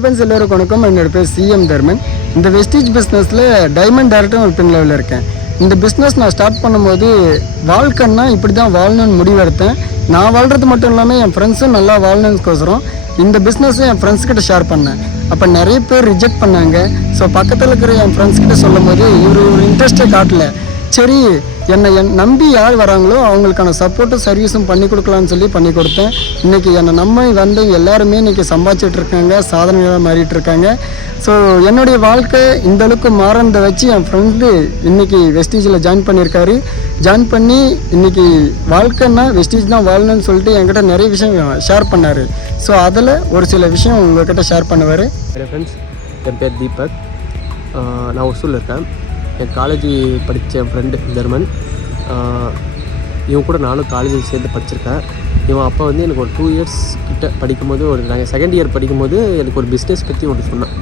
Friends எல்லோருக்கும் வணக்கம். என்னோட பேர் சிஎம் தர்மன். இந்த வெஸ்டேஜ் பிஸ்னஸில் டைமண்ட் டைரக்டர் ஒரு பெண் லெவலில் இருக்கேன். இந்த பிஸ்னஸ் நான் ஸ்டார்ட் பண்ணும்போது வாழ்க்கைன்னா இப்படி தான் வாழணும்னு முடிவெடுத்தேன். நான் வாழ்கிறது மட்டும் இல்லாமல் என் ஃப்ரெண்ட்ஸும் நல்லா வாழணும்னுக்கோசரம் இந்த பிஸ்னஸை என் ஃப்ரெண்ட்ஸ்கிட்ட ஷேர் பண்ணேன். அப்போ நிறைய பேர் ரிஜெக்ட் பண்ணாங்க. ஸோ பக்கத்தில் இருக்கிற என் ஃப்ரெண்ட்ஸ்கிட்ட சொல்லும் போது இவர் ஒரு இன்ட்ரெஸ்ட்டே காட்டல. சரி, என்னை நம்பி யார் வராங்களோ அவங்களுக்கான சப்போர்ட்டும் சர்வீஸும் பண்ணி கொடுக்கலான்னு சொல்லி பண்ணி கொடுத்தேன். இன்றைக்கி என்னை நம்பி வந்து எல்லாருமே இன்றைக்கி சம்பாதிச்சிட்டு இருக்காங்க, சாதனையாக மாறிட்டு இருக்காங்க. ஸோ என்னுடைய வாழ்க்கை இந்த அளவுக்கு மாறதை வச்சு என் ஃப்ரெண்டு இன்றைக்கி வெஸ்டேஜில் ஜாயின் பண்ணியிருக்காரு. ஜாயின் பண்ணி இன்றைக்கி வாழ்க்கைன்னா வெஸ்டேஜ் தான் வாழணும்னு சொல்லிட்டு என்கிட்ட நிறைய விஷயம் ஷேர் பண்ணார். ஸோ அதில் ஒரு சில விஷயம் உங்கள்கிட்ட ஷேர் பண்ணுவார். ஃப்ரெண்ட்ஸ், என் பேர் தீபக். நான் ஒசூரில் இருக்கேன். என் காலேஜ் படித்த என் ஃப்ரெண்டு தர்மன், இவன் கூட நானும் காலேஜில் சேர்ந்து படிச்சிருக்கேன். இவன் அப்போ வந்து எனக்கு ஒரு 2 இயர்ஸ் கிட்ட படிக்கும்போது நாங்கள் செகண்ட் இயர் படிக்கும்போது எனக்கு ஒரு பிஸ்னஸ் பற்றி ஒன்று சொன்னான்.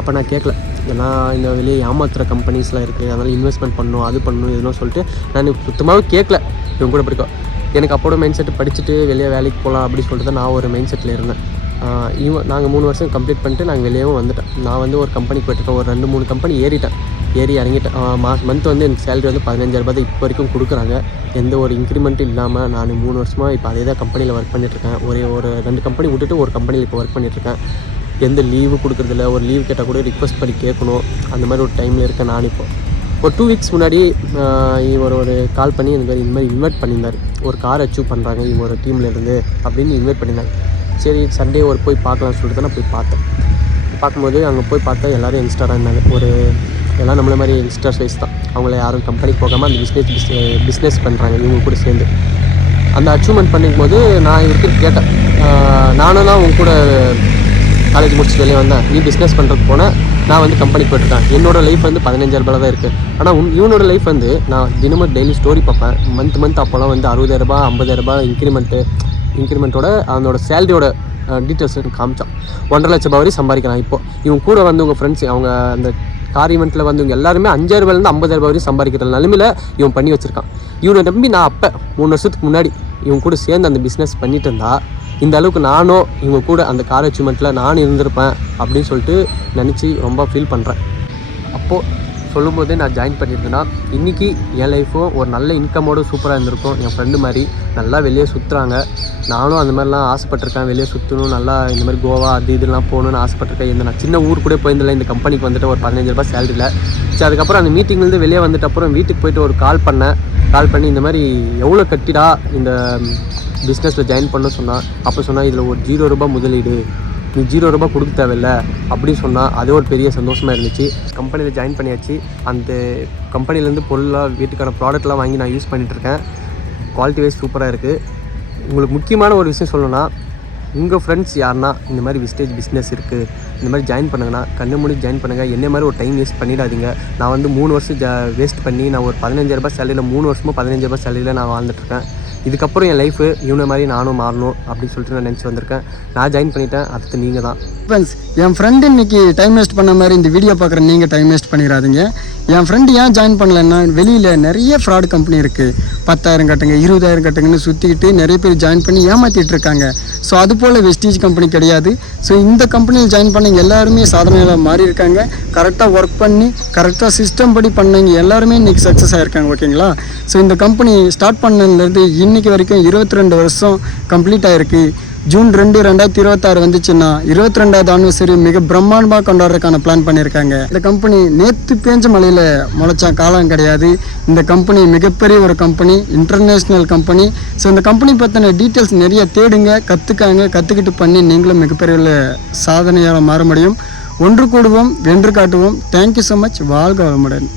அப்போ நான் கேட்கல, ஏன்னா இந்த வெளியே ஏமாத்துகிற கம்பெனிஸ்லாம் இருக்குது, அதனால் இன்வெஸ்ட்மெண்ட் பண்ணணும், அது பண்ணணும், எதுவும் சொல்லிட்டு நான் சுத்தமாகவே கேட்கல. இவன் கூட படிக்கும் எனக்கு அப்போட மைண்ட் செட்டு படிச்சுட்டு வெளியே வேலைக்கு போகலாம் அப்படின்னு சொல்லிட்டு தான் நான் ஒரு மைண்ட் செட்டில் இருந்தேன். நாங்கள் 3 வருஷம் கம்ப்ளீட் பண்ணிட்டு நாங்கள் வெளியேவும் வந்துட்டேன். நான் வந்து ஒரு கம்பெனிக்கு போய்ட்டுருக்கேன். ஒரு 2-3 கம்பெனி ஏறி இறங்கிட்டேன். மந்த் வந்து எனக்கு சேலரி வந்து 15,000 தான் இப்போ வரைக்கும் கொடுக்குறாங்க. எந்த ஒரு இன்க்ரிமெண்ட்டும் இல்லாமல் நான் 3 வருஷமாக இப்போ அதே தான் கம்பெனியில் ஒர்க் பண்ணிகிட்ருக்கேன். ஒரு 2 கம்பெனி விட்டுட்டு ஒரு கம்பெனியில் இப்போ ஒர்க் பண்ணிகிட்ருக்கேன். எந்த லீவு கொடுக்குறதில்ல. ஒரு லீவ் கேட்டால் கூட ரிக்வஸ்ட் பண்ணி கேட்கணும். அந்த மாதிரி ஒரு டைமில் இருக்கேன். நான் இப்போ ஒரு 2 வீக்ஸ் முன்னாடி இவர் ஒரு கால் பண்ணி இந்த மாதிரி இன்வைட் பண்ணியிருந்தார். ஒரு கார் அச்சீவ் பண்ணுறாங்க இவங்க ஒரு டீம்லேருந்து அப்படின்னு இன்வைட் பண்ணியிருந்தாங்க. சரி, சண்டே ஒரு போய் பார்க்கலாம்னு சொல்லிட்டு தான் நான் போய் பார்த்தேன். பார்க்கும்போது அங்கே போய் பார்த்தா எல்லோரும் யங்ஸ்டராக இருந்தாங்க. எல்லாம் நம்மள மாதிரி யங்ஸ்டர்ஸ் வைஸ் தான். அவங்கள யாரும் கம்பெனிக்கு போகாமல் அந்த பிஸ்னஸ் பண்ணுறாங்க இவங்க கூட சேர்ந்து. அந்த அச்சீவ்மெண்ட் பண்ணிக்கும்போது நான் இவருக்கு கேட்டேன், நானும் தான் உங்க கூட காலேஜ் முடிச்சுட்டு வெளியே வந்தேன், நீ பிஸ்னஸ் பண்ணுறதுக்கு போனேன், நான் வந்து கம்பெனிக்கு போய்ட்டுருக்கேன். என்னோடய லைஃப் வந்து 15,000 தான் இருக்குது. ஆனால் இவனோட லைஃப் வந்து நான் தினமும் டெய்லி ஸ்டோரி பார்ப்பேன். மந்த் அப்போல்லாம் வந்து 60,000 50,000 இன்க்ரிமெண்ட்டோட அவனோட சேலரியோட டீட்டெயில்ஸ் எனக்கு காமிச்சான். 1.5 லட்சம் வரை சம்பாதிக்கிறான். இப்போது இவங்க கூட வந்து உங்கள் ஃப்ரெண்ட்ஸ் அவங்க அந்த கார் ஈவெண்ட்டில் வந்து இவங்க எல்லாருமே 5,000 50,000 வரையும் சம்பாதிக்கிற நிலைமையில் இவன் பண்ணி வச்சுருக்கான். இவனை நம்பி நான் அப்போ 3 வருஷத்துக்கு முன்னாடி இவங்க கூட சேர்ந்து அந்த பிஸ்னஸ் பண்ணிட்டு இருந்தா இந்த அளவுக்கு நானும் இவங்க கூட அந்த கார் அச்சீவ்மெண்ட்டில் நானும் இருந்திருப்பேன் அப்படின்னு சொல்லிட்டு நினச்சி ரொம்ப ஃபீல் பண்ணுறேன். அப்போது சொல்லும்போதே நான் ஜாயின் பண்ணியிருந்தேன்னா இன்றைக்கி என் லைஃப்பும் ஒரு நல்ல இன்கமோடு சூப்பராக இருந்திருக்கும். என் ஃப்ரெண்டு மாதிரி நல்லா வெளியே சுற்றுறாங்க. நானும் அந்த மாதிரிலாம் ஆசைப்பட்டிருக்கேன். வெளியே சுற்றணும், நல்லா இந்த மாதிரி கோவா அது இதெல்லாம் போகணுன்னு ஆசைப்பட்டிருக்கேன். நான் சின்ன ஊர் கூட போயிருந்தில்ல, இந்த கம்பெனிக்கு வந்துட்டு ஒரு 15,000 சேலரியில். சரி, அதுக்கப்புறம் அந்த மீட்டிங்லேருந்து வெளியே வந்துட்டு அப்புறம் வீட்டுக்கு போய்ட்டு ஒரு கால் பண்ணி இந்த மாதிரி எவ்வளோ கட்டிடா இந்த பிஸ்னஸில் ஜாயின் பண்ண சொன்னால், அப்போ சொன்னால் இதில் ஒரு ₹0 முதலீடு, நீ ₹0 கொடுக்க தேவையில்லை அப்படின்னு சொன்னால் அதே ஒரு பெரிய சந்தோஷமாக இருந்துச்சு. கம்பெனியில் ஜாயின் பண்ணியாச்சு. அந்த கம்பெனிலேருந்து பொருளாக வீட்டுக்கான ப்ராடக்ட்லாம் வாங்கி நான் யூஸ் பண்ணிகிட்ருக்கேன். குவாலிட்டி வைஸ் சூப்பராக இருக்குது. உங்களுக்கு முக்கியமான ஒரு விஷயம் சொல்லணும்னா, உங்கள் ஃப்ரெண்ட்ஸ் யாருன்னா இந்த மாதிரி விஸ்டேஜ் பிஸ்னஸ் இருக்குது, இந்த மாதிரி ஜாயின் பண்ணுங்கன்னா கண்ணு மூடி ஜாயின் பண்ணுங்கள். என்ன மாதிரி ஒரு டைம் வேஸ்ட் பண்ணிடாதீங்க. நான் வந்து 3 வருஷம் வேஸ்ட் பண்ணி நான் ஒரு 15,000 சேலரியில் 3 வருஷமாக 15,000 சேலரியில் நான் வாழ்ந்துட்டுருக்கேன். இதுக்கப்புறம் என் லைஃபு இவனை மாதிரி நானும் மாறணும் அப்படின்னு சொல்லிட்டு நான் நினச்சி வந்திருக்கேன். நான் ஜாயின் பண்ணிட்டேன். அடுத்து நீங்கள் தான். ஃப்ரெண்ட்ஸ், என் ஃப்ரெண்டு இன்றைக்கி டைம் வேஸ்ட் பண்ண மாதிரி இந்த வீடியோ பார்க்குற நீங்கள் டைம் வேஸ்ட் பண்ணிடாதீங்க. என் ஃப்ரெண்டு ஏன் ஜாயின் பண்ணலைன்னா, வெளியில் நிறைய ஃப்ராட் கம்பெனி இருக்குது. 10,000 கட்டுங்க 20,000 கட்டுங்கன்னு சுற்றிக்கிட்டு நிறைய பேர் ஜாயின் பண்ணி ஏமாற்றிட்டு இருக்காங்க. ஸோ அதுபோல் வெஸ்டேஜ் கம்பெனி கிடையாது. ஸோ இந்த கம்பெனியில் ஜாயின் பண்ணவங்க எல்லாருமே சாதனையாளர் மாறி இருக்காங்க. கரெக்டாக ஒர்க் பண்ணி கரெக்டாக சிஸ்டம் படி பண்ணவங்க எல்லாருமே இன்றைக்கி சக்ஸஸ் ஆகிருக்காங்க. ஓகேங்களா? ஸோ இந்த கம்பெனி ஸ்டார்ட் பண்ணதுலேருந்து இன்றைக்கி வரைக்கும் 22 வருஷம் கம்ப்ளீட் ஆகிருக்கு. ஜூன் 2, 2026 வந்துச்சுன்னா 22வது ஆனிவர்சரி மிக பிரம்மாண்டமாக கொண்டாடுறதுக்கான பிளான் பண்ணியிருக்காங்க. இந்த கம்பெனி நேற்று பேஞ்ச மழையில் முளைச்சா காலம் கிடையாது. இந்த கம்பெனி மிகப்பெரிய ஒரு கம்பெனி, இன்டர்நேஷ்னல் கம்பெனி. ஸோ இந்த கம்பெனி பற்றின டீட்டெயில்ஸ் நிறைய தேடுங்க, கற்றுக்கிட்டு பண்ணி நீங்களும் மிகப்பெரிய சாதனையால் மாற முடியும். ஒன்று கூடுவோம், வென்று காட்டுவோம். Thank you so much. வாழ்க வளமுடன்.